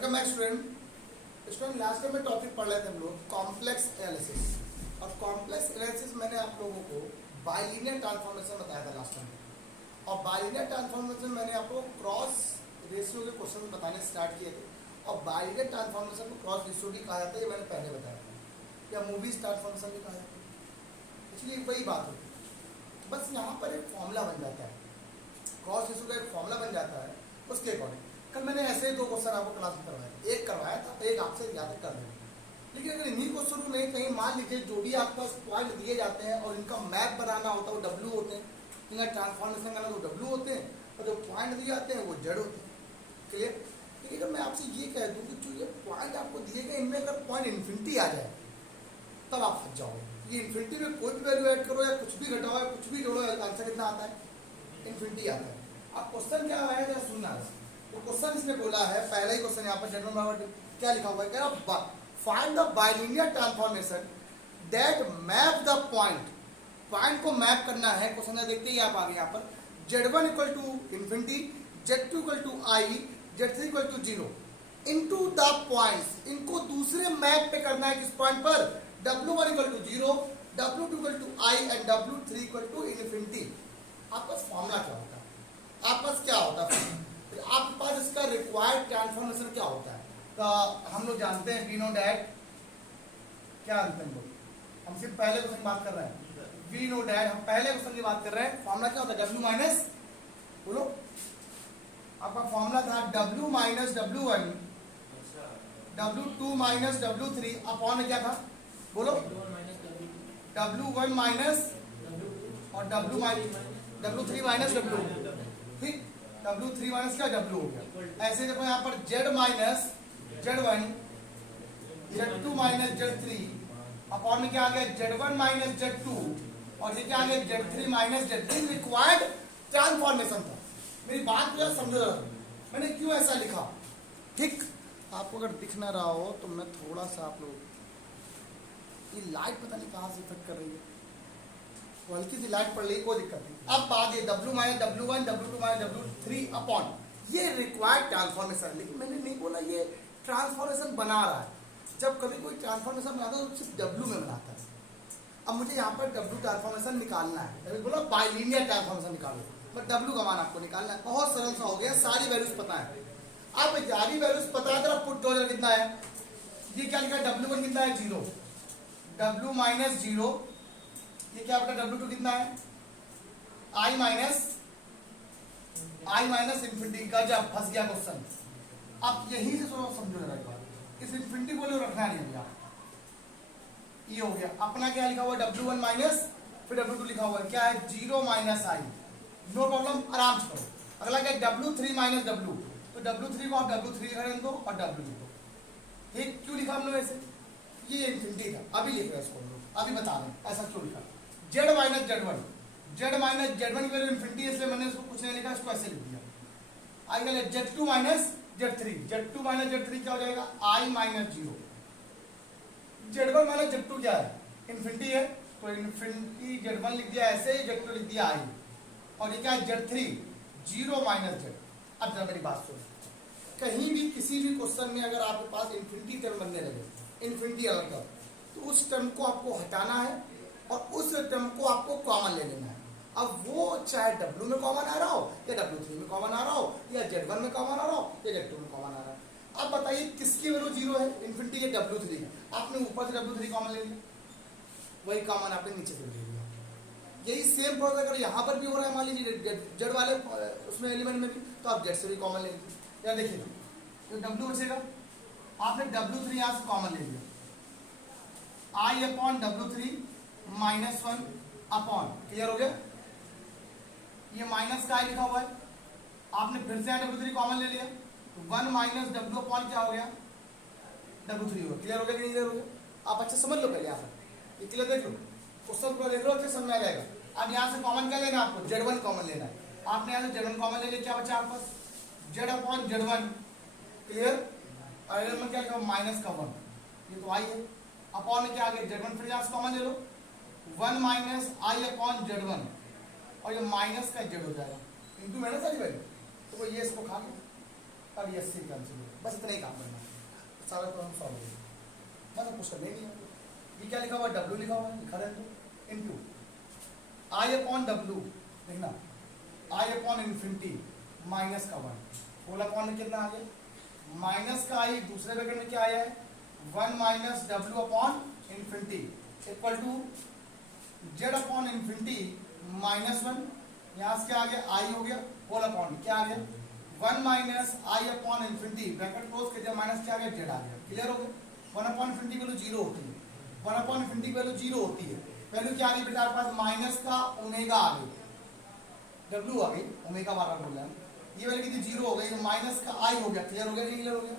Welcome back student last time में topic पढ़ रहे थे हम लोग कॉम्प्लेक्स एनालिसिस। और कॉम्प्लेक्स एनालिसिस मैंने आप लोगों को बाइलिनियर ट्रांसफॉर्मेशन बताया था लास्ट टाइम। और बाइलिनियर ट्रांसफॉर्मेशन मैंने आपको क्रॉस रेशियो के क्वेश्चन बताने स्टार्ट किए थे। और बाइलिनियर ट्रांसफॉर्मेशन को क्रॉस रेशियो भी कहा जाता है, ये मैंने पहले बताया था, या मूवीज ट्रांसफॉर्मेशन भी कहा जाता है। इसलिए वही बात होती है, बस यहाँ पर एक फॉर्मूला बन जाता है, क्रॉस रेशियो का एक फॉर्मूला बन जाता है। उसके अकॉर्डिंग कल मैंने ऐसे ही दो क्वेश्चन आपको क्लास में करवाया, एक करवाया था, एक आपसे याद कर लेंगे। लेकिन अगर इन्हीं क्वेश्चन में कहीं मान लीजिए जो भी आपको पॉइंट दिए जाते हैं और इनका मैप बनाना होता है वो डब्ल्यू होते हैं, इनका ट्रांसफॉर्मेशन करना तो डब्ल्यू होते हैं, और जो पॉइंट दिए जाते हैं वो जेड होते हैं। क्लियर? लेकिन अगर मैं आपसे ये कह दूँ कि जो ये पॉइंट आपको दिए गए इनमें अगर पॉइंट इन्फिनिटी आ जाए तब आप फंस जाओगे। ये इन्फिनिटी में कोई भी वैल्यू ऐड करो या कुछ भी घटाओ या कुछ भी जोड़ो, आंसर कितना आता है? इन्फिनिटी आता है। अब क्वेश्चन क्या आया जरा सुनना है। तो क्वेश्चन इसने बोला है, पहला ही क्वेश्चन यहाँ पर जनरल बराबर क्या लिखा हुआ है, कह रहा find the bilinear transformation that map the point. Point को मैप करना है। क्वेश्चन देखते ही आप आगे यहाँ पर z1 equal to infinity, z2 equal to i, z3 equal to 0 into the points. इनको दूसरे मैप पे करना है किस पॉइंट पर? w1 equal to 0, w2 equal to i and w3 equal to infinity. आपका फॉर्मूला क्या होता है? आपके पास क्या होता है? आपके पास इसका रिक्वायर्ड ट्रांसफॉर्मेशन क्या होता है? तो हम लोग जानते हैं वी नो डैट, क्या जानते हैं लोग? हम सिर्फ पहले क्वेश्चन की बात कर रहे हैं, वी नो डैट, हम पहले क्वेश्चन की बात कर रहे हैं। फॉर्मूला क्या होता है? W माइनस, बोलो आपका फॉर्मूला था W minus W1, W2 minus W3 upon में क्या था? बोलो W1 माइनस और W3 माइनस W, ठीक, W3 माइनस क्या? W हो गया। ऐसे देखो यहाँ पर Z minus Z1, Z2 minus Z3 upon में क्या आ गया? Z1 माइनस Z2, और ये क्या आ गया? Z3 minus Z3। Required transformation था। मेरी बात को समझो जरा, मैंने क्यों ऐसा लिखा? ठीक, आपको अगर दिख ना रहा हो तो मैं थोड़ा सा आप लोग, ये लाइट पता नहीं कहाँ से इफेक्ट कर रही है, हल्की सी लाइट पड़ रही है, कोई दिक्कत नहीं। अब बात ये W minus W1, W2 minus W3 upon ये रिक्वायर्ड ट्रांसफॉर्मेशन। लेकिन मैंने नहीं बोला ये ट्रांसफॉर्मेशन बना रहा है। जब कभी कोई ट्रांसफॉर्मेशन बनाता है तो सिर्फ W में बनाता है। अब मुझे यहाँ पर W ट्रांसफॉर्मेशन निकालना है, तभी बोला बाइलिनियर ट्रांसफॉर्मेशन निकालो, बट W का मान आपको निकालना है। बहुत सरल सा हो गया, सारी वैल्यूज पता है। अब सारी वैल्यूज पता है, पुट डॉलर कितना है? ये क्या लिखा है? W1 कितना है? 0, W माइनस 0, ये क्या आपका W2 कितना है? I माइनस इन्फिनिटी का। जब फंस गया क्वेश्चन, अब यहीं से समझो जरा एक बात, इस इन्फिनिटी को रखना नहीं भैया। ये हो गया अपना क्या लिखा हुआ? W1 माइनस, फिर W2 लिखा हुआ है क्या है? 0 माइनस I। नो प्रॉब्लम, आराम से करो। अगला क्या है? W3 माइनस W, तो W3 को आप W3 लिख दो और W लिख दो। ये क्यों लिखा हमने वैसे? ये इन्फिनिटी था, अभी लिख रहे हैं इसको, अभी बता रहे हैं ऐसा क्यों लिखा। Z minus Z1, Z minus Z1 की वैल्यू इन्फिनिटी है, इसलिए मैंने इसको कुछ नहीं लिखा, इसको ऐसे लिख दिया। आई गया Z2 minus Z3, Z2 minus Z3 क्या हो जाएगा? I minus 0। Z1 minus Z2 क्या है? इन्फिनिटी है, तो इन्फिनिटी Z1 लिख दिया ऐसे, Z2 लिख दिया I, और ये क्या है? Z3 0 minus Z। अब जरा मेरी बात सुनो, कहीं भी किसी भी क्वेश्चन में अगर आपके पास इन्फिनिटी टर्म बनने लगे, इन्फिनिटी अलग, तो उस टर्म को आपको हटाना है और उस टर्म को आपको कॉमन ले लेना है। अब वो चाहे W में कॉमन आ रहा हो या W3 में कॉमन आ रहा हो या Z1 में कॉमन आ रहा हो या Z2 में कॉमन आ रहा है। अब बताइए किसकी वैल्यू 0 है? इन्फिनिटी के W3 है। आपने ऊपर से W3 कॉमन ले लिया, वही कॉमन आपने नीचे से ले लिया। यही सेम प्रोसेस अगर यहाँ पर भी हो रहा है, मान लीजिए Z वाले उसमें एलिमेंट में भी, तो आप Z से भी कॉमन ले लीजिए। या देखिए तो W बचेगा, आपने W3 यहाँ से कॉमन ले लिया, I upon W3 minus 1 upon, clear हो गया? ये माइनस का लिखा हुआ है, आपने फिर से W3 कॉमन ले लिया, तो 1 माइनस W अपॉन क्या हो गया? W3 हो गया। क्लियर हो गया कि नहीं क्लियर हो गया? आप अच्छे समझ लो पहले यहाँ पर, ये क्लियर देख लो, क्वेश्चन पूरा देख लो, अच्छे समझ में आ जाएगा। अब यहाँ से कॉमन क्या लेना है आपको? Z1 कॉमन लेना है। आपने यहाँ से Z1 कॉमन ले लिया, क्या बचा आपके पास? Z upon Z1, clear? और में क्या लिखा? माइनस का 1, ये तो I है, अपॉन में क्या आ गया? Z1, फिर यहाँ से कॉमन ले लो, 1 माइनस I अपॉन Z1, और ये माइनस का Z हो जाएगा, इंटू है ना सारी वैल्यू, तो ये इसको खा गया। और ये सी कैंसिल हो गया। बस इतना ही काम करना है, सारा प्रॉब्लम सॉल्व हो गया। मतलब कुछ करना ही नहीं है। ये क्या लिखा हुआ है, डब्ल्यू लिखा हुआ है, लिखा रहने दो, इनटू आई अपॉन डब्ल्यू, देखना आई अपॉन इन्फिनिटी माइनस का 1, होल अपॉन में कितना आ गया, माइनस का आई दूसरे ब्रैकेट में क्या आया है 1 माइनस डब्ल्यू upon infinity equal to z upon infinity minus 1, यहाँ से क्या आ गया आई हो गया, होल अपॉन क्या आ गया 1 माइनस आई अपॉन इन्फिनिटी ब्रैकेट क्लोज कर दिया, माइनस क्या आ गया जेड आ गया। क्लियर हो गया। 1 अपॉन इन्फिनिटी वैल्यू 0 होती है, 1 अपॉन इन्फिनिटी वैल्यू 0 होती है, वैल्यू क्या आ गई बेटा आपके पास माइनस का ओमेगा आ गई, डब्ल्यू आ गई, ओमेगा बार बार बोल रहा है, ये वाली कितनी 0 हो गई, तो माइनस का आई हो गया। क्लियर हो गया, क्लियर हो गया,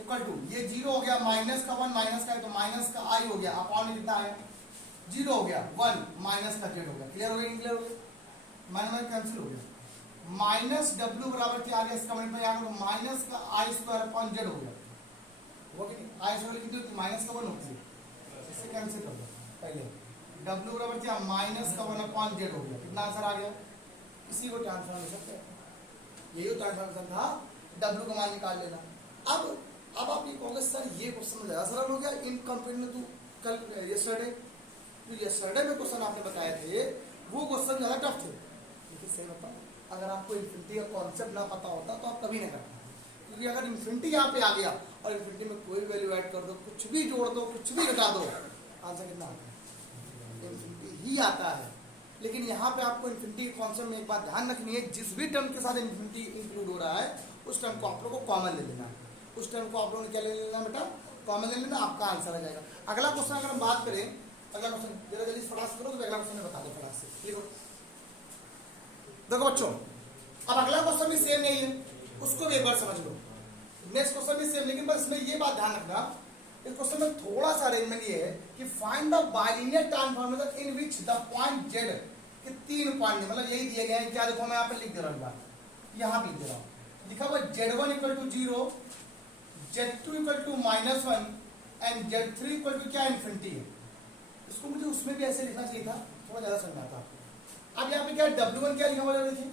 इक्वल टू ये 0 हो गया, माइनस का 1 माइनस का है तो माइनस का आई हो गया, अपॉन में कितना आया 0 हो गया, 1 माइनस का जेड हो गया। क्लियर हो गया, क्लियर हो गया, माइनस कैंसिल हो गया, माइनस डब्ल्यू बराबर क्या आ गया इसका मतलब यहाँ तो माइनस का आई स्क्वायर अपॉन जेड हो गया, वो कितनी आई स्क्वायर कितनी होती है माइनस का 1 होती है, इससे कैंसिल कर दो पहले, डब्ल्यू बराबर क्या माइनस का 1 अपॉन जेड हो गया, कितना आंसर आ गया, इसी को ट्रांसफॉर्म कर सकते हैं, यही ट्रांसफॉर्मेशन था, डब्ल्यू का मान निकाल लेना। अब आप ये कहोगे सर ये क्वेश्चन ज्यादा सरल हो गया इन कंपेयर में, तू कल यस्टरडे में क्वेश्चन आपने बताए थे वो क्वेश्चन ज्यादा टफ थे, लेकिन सही बताओ अगर आपको इन्फिनिटी का कॉन्सेप्ट ना पता होता तो आप कभी नहीं करते, क्योंकि अगर इन्फिनिटी यहाँ पे आ गया और इन्फिनिटी में कोई वैल्यू ऐड कर दो, कुछ भी जोड़ दो, कुछ भी घटा दो, आंसर कितना आता है, इन्फिनिटी ही आता है। लेकिन यहाँ पे आपको इन्फिनिटी के कॉन्सेप्ट में एक बात ध्यान रखनी है, जिस भी टर्म के साथ इन्फिनिटी इंक्लूड हो रहा है उस टर्म को आप लोगों को कॉमन ले लेना है, उस टर्म को आप लोगों ने क्या ले लेना बेटा, कॉमन ले लेना, आपका आंसर आ जाएगा। अगला क्वेश्चन अगर हम बात करें, अगला क्वेश्चन जरा जल्दी फटास करो तो अगला क्वेश्चन बता दो फटास से, लिखो। देखो बच्चों अब अगला क्वेश्चन भी सेम नहीं है, उसको भी एक बार समझ लो, नेक्स्ट क्वेश्चन भी सेम, लेकिन बस इसमें ये बात ध्यान रखना, इस क्वेश्चन में थोड़ा सा अरेंजमेंट ये है कि find the bilinear transformation in which the point Z के 3 पॉइंट, मतलब यही दिए गए हैं, क्या देखो मैं यहाँ पे लिख दे रहा हूँ, यहाँ भी दे रहा हूँ, लिखा हुआ z1 equal to 0, z2 equal to -1 and z3 equal to क्या इन्फिनिटी है। इसको मुझे उसमें भी ऐसे लिखना चाहिए था, थोड़ा ज्यादा समझना था। अब यहाँ पे क्या w1 क्या लिखा हुआ है, देखिए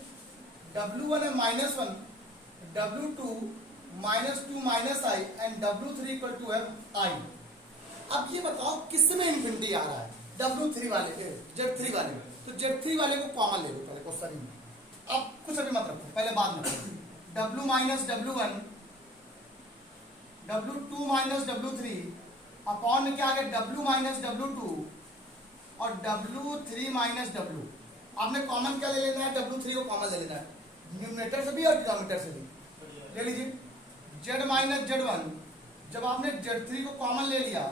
w1 है -1, w2 -2 -i and w3 equal to है i। अब ये बताओ किस में इन्फिनिटी आ रहा है, w3 वाले z3 वाले में, तो z3 वाले को कॉमन ले लो पहले क्वेश्चन में, अब कुछ अभी मत रखो, पहले बाद में w minus w1 w2 minus w3 upon में क्या आ गया w माइनस w2 और w3 माइनस w। आपने कॉमन क्या ले लेना है, w3 को कॉमन ले लेना है, न्यूमरेटर से भी और डिनोमिनेटर से भी ले लीजिए। z माइनस z1, जब आपने z3 को कॉमन ले लिया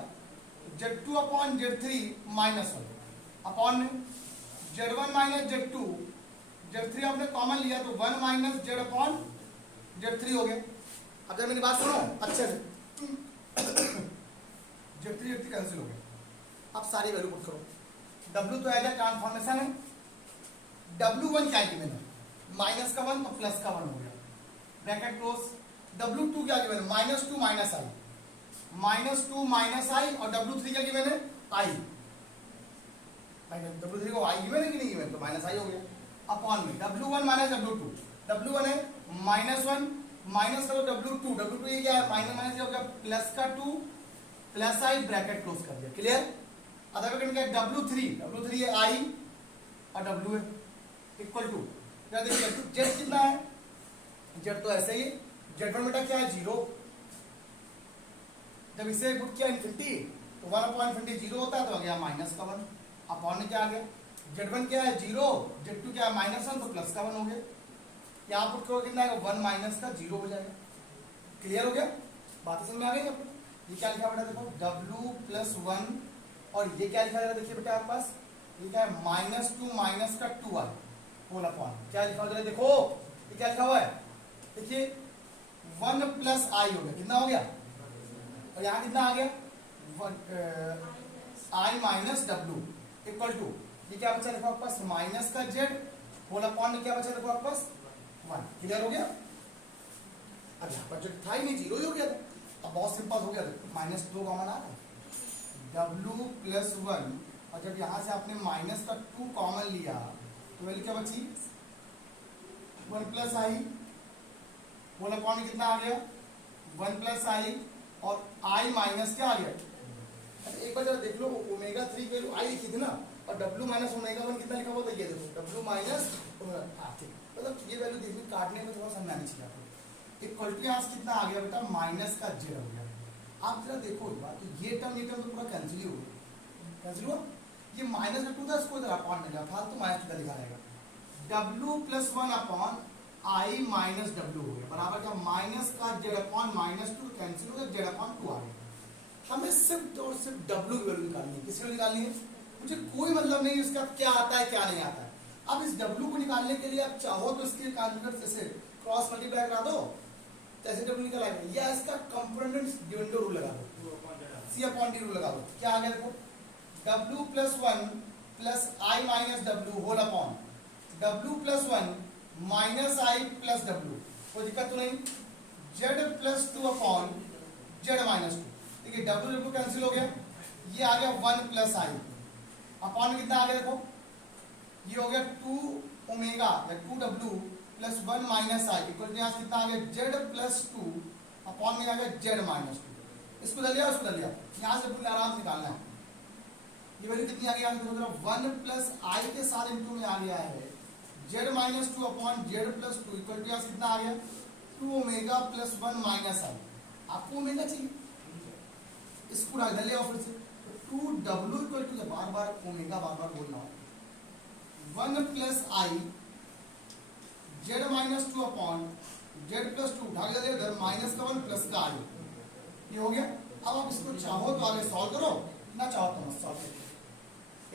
z2 अपॉन z3 -1 अपॉन में z1 माइनस z2, z3 आपने कॉमन लिया तो 1 माइनस z अपॉन z3 हो गया। अब जब मेरी बात सुनो अच्छे से, z3 कैंसिल हो गया, अब सारी वैल्यू पुट करो, w तो एज ट्रांसफॉर्मेशन है, w1 क्या गिवन है माइनस का 1 तो प्लस का 1 हो गया, ब्रैकेट क्लोज, w2 क्या गिवन है -2 -i और w3 क्या गिवन है i, w3 को i गिवन है कि नहीं गिवन, तो -i हो गया, अपॉन में w1 माइनस w2, w1 है -1 माइनस का w2 ये क्या है माइनस हो गया प्लस का 2 प्लस i ब्रैकेट क्लोज कर दिया। क्लियर। अदर ब्रैकेट क्या w3 है i और w है इक्वल टू क्या देखिए z कितना है, z तो ऐसे ही, z1 बेटा क्या है 0, जब इसे पुट किया इन्फिनिटी तो 1/∞ 0 होता है, तो आ गया माइनस का 1 अपॉन में क्या आ गया z1 क्या है 0, z2 क्या है -1 तो प्लस का 1 हो गया, यहाँ पुट करो कितना आएगा 1 माइनस का 0 हो जाएगा। क्लियर हो गया, बात समझ में आ गई आपको। ये क्या लिखा बेटा देखो w प्लस 1 और ये क्या लिखा है देखिए बेटा आपके पास, ये क्या है -2 माइनस का 2i होल अपॉन, क्या लिखा हुआ है देखो, ये क्या लिखा हुआ है देखिए 1 प्लस i हो गया, कितना हो गया, और यहाँ कितना आ गया i minus w equal to, ये क्या बचा देखो आपके पास माइनस का z होल अपॉन में क्या बचा देखो आपके पास 1। क्लियर हो गया। अब यहाँ पर जो था ही नहीं 0 ही हो गया, अब बहुत सिंपल हो गया, -2 कॉमन आ रहा है w प्लस 1 और जब यहाँ से आपने माइनस का 2 कॉमन लिया तो वैल्यू क्या बची 1 प्लस i होल अपॉन में कितना आ गया 1 प्लस आई और आई माइनस क्या आ गया। अच्छा एक बार जरा देख लो ओमेगा 3 की वैल्यू आई लिखी थी ना और डब्ल्यू माइनस ओमेगा 1 कितना लिखा हुआ था ये देखो डब्ल्यू माइनस ठीक मतलब ये वैल्यू देखने काटने में थोड़ा समझानी चाहिए आपको। इक्वल टू यहाँ कितना आ गया बेटा माइनस का जेड हो गया। आप जरा देखो एक बार तो ये टर्म तो पूरा कैंसिल ही हो गया कैंसिल हुआ। ये माइनस का 2 था इसको इधर अपॉन में गया फालतू माइनस का लिखा रहेगा W plus 1 upon I minus W हो गया बराबर क्या माइनस का जेड अपॉन माइनस 2 कैंसिल हो गया जेड अपॉन 2 आ गया। हमें सिर्फ और सिर्फ डब्ल्यू की वैल्यू निकालनी है। किसकी वैल्यू निकालनी है मुझे कोई मतलब नहीं इसका क्या आता है क्या नहीं आता है। अब इस डब्ल्यू को निकालने के लिए आप चाहो तो इसके कॉन्जुगेट जैसे क्रॉस मल्टीप्लाई करा दो जैसे डब्ल्यू निकल आएगा या इसका कंपोनेंट डिविडेंड रूल लगा दो सी अपॉन डी रूल लगा दो क्या आ गया देखो W plus 1 plus i minus W whole upon W plus 1 minus i plus W कोई दिक्कत तो नहीं Z plus 2 upon Z minus 2 देखिए डब्ल्यू डब्ल्यू कैंसिल हो गया ये आ गया 1 प्लस आई अपॉन में कितना आ गया देखो ये हो गया 2 ओमेगा या 2 डब्ल्यू plus 1 minus i equal to यहाँ कितना आ गया जेड प्लस 2 अपॉन में आ गया जेड माइनस 2 इसको डाल लिया उसको डाल लिया यहाँ से अपने आराम से निकालना है। ये वैल्यू कितनी आ गई 1 प्लस आई के साथ इंटू में आ गया है z minus 2 upon Z plus 2 equal to यहाँ कितना आ गया 2 ओमेगा प्लस 1 माइनस आई आपको ओमेगा चाहिए इसको डाल लिया फिर से 2 डब्ल्यू इक्वल टू बार बार ओमेगा बार बार बोलना हो 1 plus i Z minus 2 upon Z plus 2 उठा के इधर माइनस का 1 प्लस का आई ये हो गया। अब आप इसको चाहो तो आगे सॉल्व करो ना चाहो तो मत सॉल्व करो।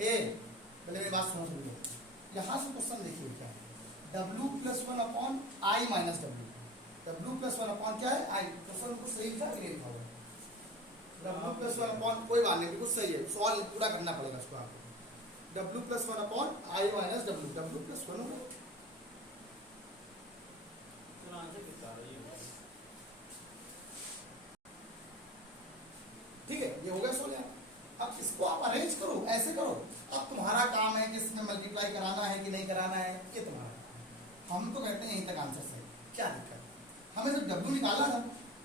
ए पहले मेरी बात सुनो सुनिए यहाँ से क्वेश्चन देखिए क्या W plus 1 upon I minus W plus 1 upon क्या है आई क्वेश्चन को सही था कि नहीं था डब्ल्यू प्लस 1 अपॉन कोई बात नहीं बिल्कुल सही है सॉल्व पूरा करना पड़ेगा इसको आपको W plus 1 upon I minus W plus 1 होगा ठीक है ये हो गया सोल्व। अब इसको आप अरेंज करो ऐसे करो अब तुम्हारा काम है कि इसमें मल्टीप्लाई कराना है कि नहीं कराना है ये तुम्हारा हम तो कहते हैं यहीं तक आंसर सही क्या दिक्कत हमें सिर्फ डब्ल्यू निकालना था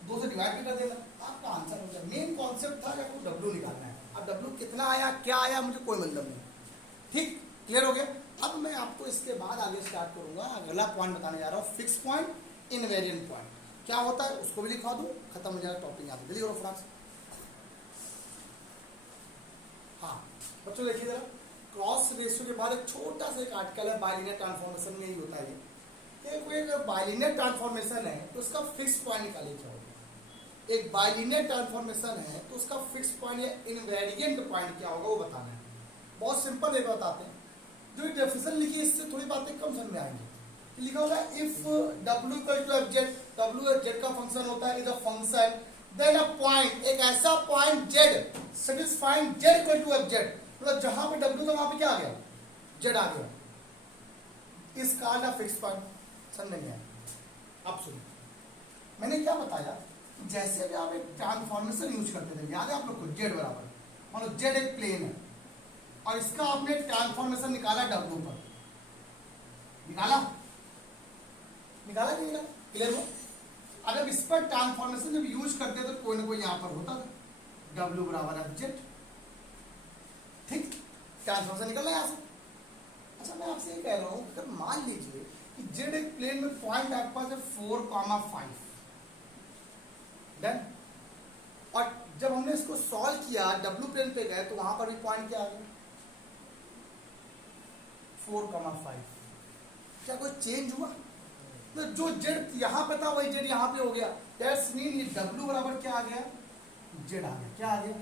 2 से डिवाइड कर देना आपका आंसर हो जाए। मेन कॉन्सेप्ट था कि आपको डब्ल्यू निकालना है अब डब्ल्यू कितना आया क्या आया मुझे कोई मतलब नहीं ठीक क्लियर हो गया। अब मैं आपको इसके बाद आगे स्टार्ट करूंगा अगला पॉइंट बताने जा रहा हूँ फिक्स पॉइंट इनवेरिएंट पॉइंट क्या होता है उसको भी लिखवा दूं खत्म हो जाएगा टॉपिक यहाँ पे जल्दी करो फ्रांस। हाँ बच्चों देखिए जरा क्रॉस रेशियो के बाद एक छोटा सा एक आर्टिकल है बाइलिनियर ट्रांसफॉर्मेशन में ही होता है ये कोई बाइलिनियर ट्रांसफॉर्मेशन है तो उसका फिक्स पॉइंट निकालिए क्या होगा। एक बाइलिनियर ट्रांसफॉर्मेशन है तो उसका फिक्स पॉइंट या इनवेरिएंट पॉइंट क्या होगा वो बताना है। बहुत सिंपल एक बताते हैं जो डेफिनेशन लिखी है इससे थोड़ी बातें कम समझ में आएंगी। लिखा होगा if W equal to F Z W Z का फंक्शन होता है is a function then a point एक ऐसा point Z satisfying Z equal to F Z मतलब जहां पे डब्ल्यू था वहां पे क्या आ गया जेड आ गया इस का फिक्स पॉइंट समझ नहीं आया। अब सुनिए मैंने क्या बताया जैसे भी आप एक ट्रांसफॉर्मेशन यूज करते थे याद है आप लोग को जेड बराबर मान लो जेड एक प्लेन है और इसका आपने ट्रांसफॉर्मेशन निकाला डब्ल्यू पर निकाला निकाला कि निकाला क्लियर हो। अगर इस पर ट्रांसफॉर्मेशन जब यूज करते तो कोई ना कोई यहां पर होता था डब्ल्यू बराबर एफ जेड ठीक ट्रांसफॉर्मेशन निकल रहा है यहां से। अच्छा मैं आपसे ये कह रहा हूं अगर मान लीजिए कि जेड एक प्लेन में पॉइंट आपके पास है 4,5 डन और जब हमने इसको सॉल्व किया डब्ल्यू प्लेन पे गए तो वहां पर भी पॉइंट क्या आ गया 4,5 क्या कोई चेंज हुआ तो जो जेड यहां पे था वही जेड यहां पे हो गया दैट्स मीन ये डब्ल्यू बराबर क्या आ गया जेड आ गया क्या आ गया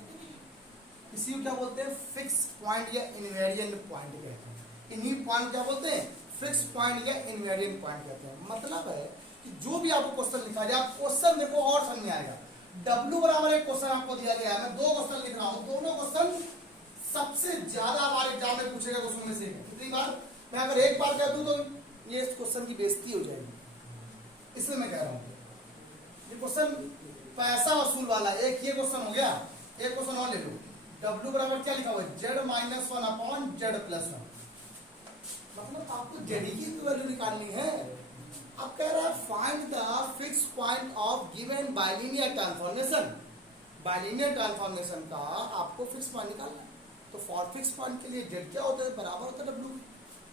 इसी को क्या बोलते हैं फिक्स पॉइंट या इनवेरिएंट पॉइंट कहते हैं। इन्हीं पॉइंट क्या बोलते हैं फिक्स पॉइंट या इनवेरिएंट पॉइंट कहते हैं। मतलब है कि जो भी आपको क्वेश्चन लिखा जाए आप क्वेश्चन देखो और समझ में आएगा। डब्ल्यू बराबर एक क्वेश्चन आपको दिया गया है मैं 2 क्वेश्चन लिख रहा हूं दोनों क्वेश्चन सबसे ज्यादा बार एग्जाम में पूछेगा क्वेश्चन में से कितनी बार मैं अगर एक बार कह दूं तो ये इस क्वेश्चन की बेइज्जती हो जाएगी इसलिए मैं कह रहा हूं ये क्वेश्चन पैसा वसूल वाला एक ये क्वेश्चन हो गया एक क्वेश्चन और ले लो डब्ल्यू बराबर क्या लिखा हुआ है z minus 1 upon Z plus 1 मतलब आपको जेड की वैल्यू निकालनी है अब कह रहा है find the fix point of given bilinear transformation. Bilinear transformation का आपको फिक्स पॉइंट निकालना है। तो फॉर फिक्स पॉइंट के लिए जेड क्या होता है, बराबर होता है डब्ल्यू।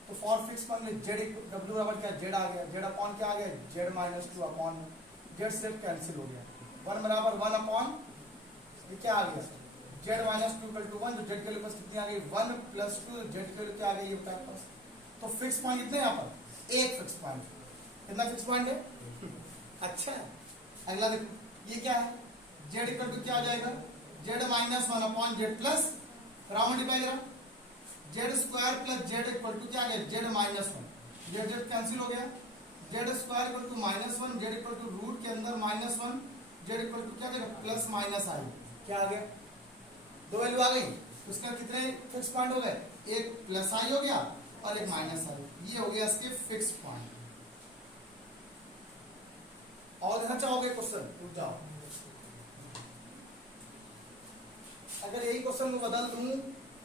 तो फॉर फिक्स पॉइंट में जेड डब्ल्यू बराबर क्या, जेड आ गया, जेड अपॉन क्या आ गया, Z minus two upon Z से कैंसिल हो गया, वन बराबर वन अपॉन ये क्या आ गया, Z minus two equal to one. तो जेड के लिए कितनी आ गई, वन प्लस टू, जेड के लिए क्या आ गई, ये पास। तो फिक्स पॉइंट कितने यहाँ पर, एक फिक्स पॉइंट। कितना फिक्स पॉइंट है, अच्छा। अगला देखो ये क्या है, जेड इक्वल टू क्या आ जाएगा, Z minus one upon Z plus round multiply करा, Z square plus Z equal to क्या आ गया, Z minus one, Z Z cancel हो गया, Z square equal to minus one, Z equal to root के अंदर minus one, Z equal to क्या आ गया, प्लस माइनस आई, क्या आ गया, दो वैल्यू आ गई। तो इसका कितने फिक्स पॉइंट हो गए, एक प्लस आई हो गया और एक माइनस आई, ये हो गया इसके फिक्स पॉइंट। और देखना चाहोगे क्वेश्चन, रुक जाओ। अगर यही क्वेश्चन को बदल दूं,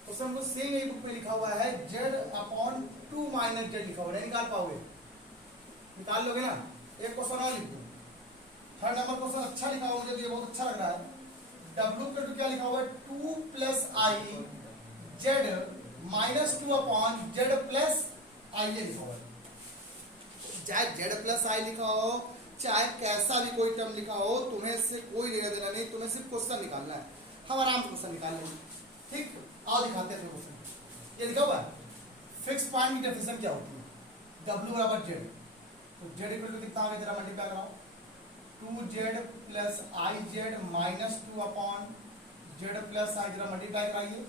क्वेश्चन को सेम यही बुक में लिखा हुआ है, Z upon two minus Z लिखा हुआ है, नहीं निकाल पाओगे, निकाल लोगे ना। एक क्वेश्चन और लिख दो, थर्ड नंबर क्वेश्चन अच्छा लिखा हुआ, मुझे तो ये बहुत अच्छा लग रहा है। डब्ल्यू का क्या लिखा हुआ है, two plus i Z minus two upon Z plus i ये लिखा हुआ है। चाहे जेड प्लस आई लिखा हो, चाहे कैसा भी कोई टर्म लिखा हो, तुम्हें इससे कोई लेना देना नहीं, तुम्हें सिर्फ क्वेश्चन निकालना है। हम आराम से क्वेश्चन निकाल लेंगे, ठीक। आओ दिखाते हैं क्वेश्चन। ये लिखा हुआ है फिक्स पॉइंट की डेफिनेशन क्या होती है, डब्ल्यू बराबर जेड। तो जेड इक्वल टू कितना आ गया, जरा मल्टीप्लाई कराओ, two Z plus i Z minus two upon Z plus i, जरा मल्टीप्लाई कराइए,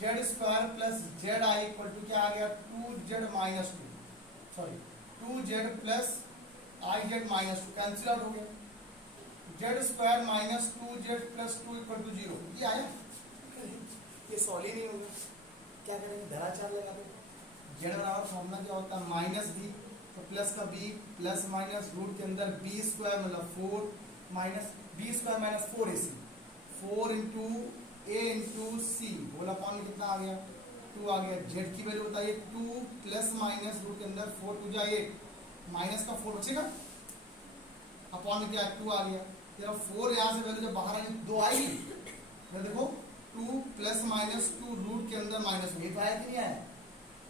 Z square plus Z i equal to क्या आ गया, two Z minus two, sorry two Z plus i Z minus two, cancel out हो गया, Z square minus two Z plus two equal to zero, ये आया, ये solve ही नहीं होगा, क्या करेंगे, धराचार लगा दो। जेड बराबर फॉर्मूला क्या होता है, माइनस बी, तो प्लस का बी प्लस माइनस रूट के अंदर बी स्क्वायर मतलब four minus B square minus four A C, four into A into C, बोला अपॉन कितना आ गया, टू आ गया। जेड की वैल्यू बताइए, टू प्लस माइनस रूट के अंदर फोर टू जाए एट, माइनस का फोर बचेगा, अपॉन में क्या टू आ गया, तेरा फोर यहाँ से वैल्यू जब बाहर आएगी दो आएगी, देखो two plus minus two root के अंदर माइनस में, तो आया कि नहीं आया,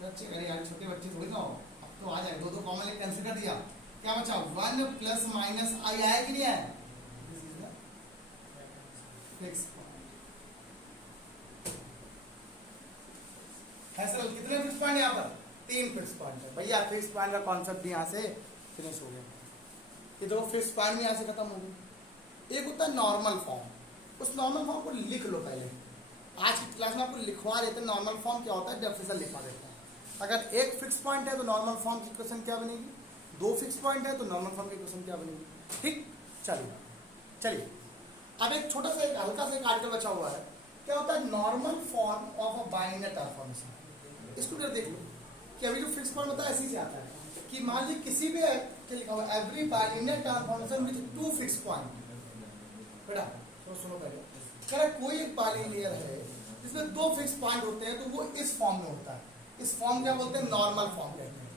बच्चे अरे यार छोटे बच्चे थोड़ी ना हो, अब तो आ जाए, दो दो कॉमन कैंसिल कर दिया, क्या बचा, वन प्लस माइनस आई आया कि नहीं आया, this is the fix point. है सर, कितने फिक्स पॉइंट यहाँ पर, तीन फिक्स पॉइंट है भैया। फिक्स पॉइंट का कॉन्सेप्ट भी यहाँ से फिनिश हो गया, ये दो फिक्स पॉइंट भी यहाँ से खत्म हो गई। एक होता है नॉर्मल फॉर्म, उस नॉर्मल फॉर्म को लिख लो पहले, आज की क्लास में आपको लिखवा देते हैं नॉर्मल फॉर्म क्या होता है, डेफिनेशन लिखवा देते हैं। अगर एक फिक्स पॉइंट है तो नॉर्मल फॉर्म की इक्वेशन क्या बनेगी, दो फिक्स पॉइंट है तो नॉर्मल फॉर्म की इक्वेशन क्या बनेगी, ठीक। चलिए अब एक छोटा सा एक हल्का सा एक आर्टिकल बचा हुआ है, क्या होता है normal form of a binary transformation. इसको देख लो कि अभी जो फिक्स पॉइंट होता है ऐसे ही आता है कि मान लीजिए किसी भी क्या लिखा हुआ है, every binary transformation with two fix point. बेटा तो सुनो पहले, अगर कोई एक बाइनरी है जिसमें दो फिक्स पॉइंट होते हैं तो वो इस फॉर्म में होता है, इस फॉर्म क्या बोलते हैं, नॉर्मल फॉर्म कहते हैं।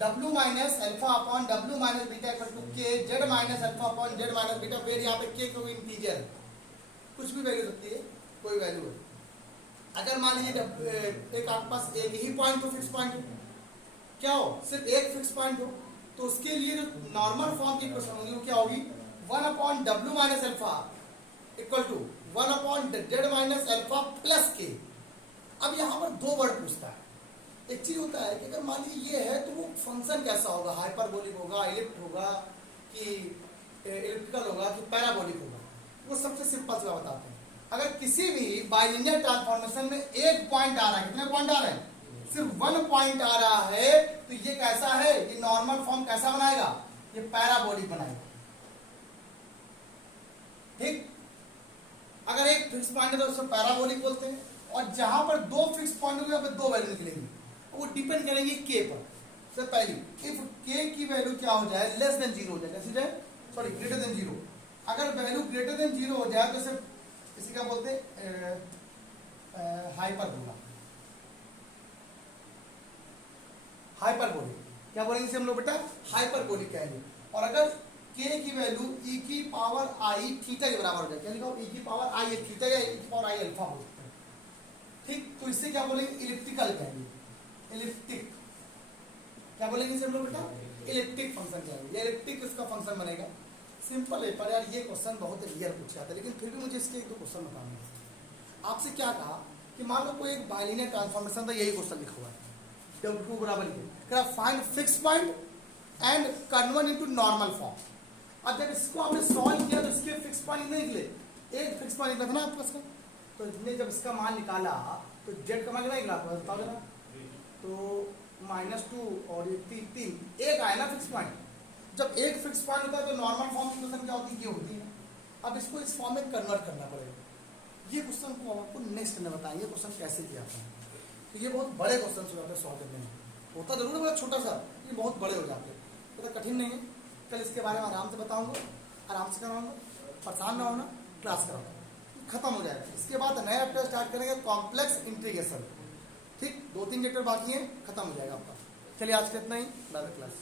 W minus alpha upon W minus beta equal to K, Z minus alpha upon Z minus beta, where यहाँ पे के कोई इंटीजर कुछ भी वैल्यू सकती है, कोई वैल्यू है। अगर मान लीजिए एक आपके पास एक ही पॉइंट हो, फिक्स पॉइंट क्या हो, सिर्फ एक फिक्स पॉइंट हो, तो उसके लिए जो नॉर्मल फॉर्म की इक्वेशन होगी वो क्या होगी, one upon W minus alpha equal to one upon Z minus alpha plus K. अब यहाँ पर दो वर्ड पूछता है, एक चीज होता है कि अगर मान लीजिए ये है तो वो फंक्शन कैसा होगा, हाइपरबोलिक होगा, इलिप्ट होगा कि इलिप्टिकल होगा कि पैराबोलिक होगा, वो सबसे सिंपल सा बताते हैं। अगर किसी भी बाइलिनियर ट्रांसफॉर्मेशन में एक पॉइंट आ रहा है, कितने पॉइंट आ रहे हैं, सिर्फ वन पॉइंट आ रहा है, तो ये कैसा है, ये नॉर्मल फॉर्म कैसा बनाएगा, ये पैराबोलिक बनाएगा, ठीक। अगर एक फिक्स पॉइंट है तो उसको पैराबोलिक बोलते हैं, और जहां पर दो फिक्स पॉइंट होंगे वहां पे दो वैल्यू निकलेंगी, वो डिपेंड करेंगे के पर। सबसे पहली इफ के की वैल्यू क्या हो जाए, लेस देन जीरो हो जाए, कैसे जाए, सॉरी ग्रेटर देन जीरो। अगर वैल्यू ग्रेटर देन जीरो हो जाए तो सिर्फ इसी का बोलते हाइपरबोला, हाइपरबोलिक क्या बोलेंगे इसे हम लोग बेटा, हाइपरबोलिक कहेंगे। और अगर k की वैल्यू e की पावर i थीटा के बराबर हो जाए, क्या लिखा हो, e की पावर i थीटा या e की पावर i अल्फा हो सकता है, ठीक, तो इससे क्या बोलेंगे, इलिप्टिकल कहेंगे, इलिप्टिक, क्या बोलेंगे इसे हम लोग बेटा, इलिप्टिक फंक्शन कहेंगे। ये इलिप्टिक इसका फंक्शन बनेगा। सिंपल है, पर यार ये क्वेश्चन बहुत रियल पूछ जाता है, लेकिन फिर भी मुझे इसके एक दो क्वेश्चन बताना। आपसे क्या कहा कि मान लो कोई एक बाइलिनियर ट्रांसफॉर्मेशन था, यही क्वेश्चन लिखा हुआ है, W2 बराबर ये find fix point and convert into normal form. अब जब इसको आपने सॉल्व किया तो इसके फिक्स पॉइंट नहीं निकले, एक फिक्स पॉइंट निकला था ना आपके पास का, तो इसने जब इसका मान निकाला तो जेड का मान कितना निकला आपको बताओ जरा, तो -2 और ये 3 एक आया ना फिक्स पॉइंट। जब एक फिक्स पॉइंट होता है तो नॉर्मल फॉर्म की क्वेश्चन क्या होती है, ये होती है। अब इसको इस फॉर्म में कन्वर्ट करना पड़ेगा। ये क्वेश्चन को आपको नेक्स्ट में बताएंगे क्वेश्चन कैसे किया था। तो ये बहुत बड़े क्वेश्चन हो जाते हैं सॉल्व करने में, होता जरूर है बड़ा छोटा सा, ये बहुत बड़े हो जाते हैं, तो कठिन नहीं है। कल इसके बारे में आराम से बताऊंगा, आराम से कराऊंगा, परेशान ना होना, क्लास कराऊंगा, खत्म हो जाएगा। इसके बाद नया चैप्टर स्टार्ट करेंगे, कॉम्प्लेक्स इंटीग्रेशन, ठीक, 2-3 चैप्टर बाकी हैं, खत्म हो जाएगा आपका। चलिए आज के इतना ही, बाय बाय क्लास।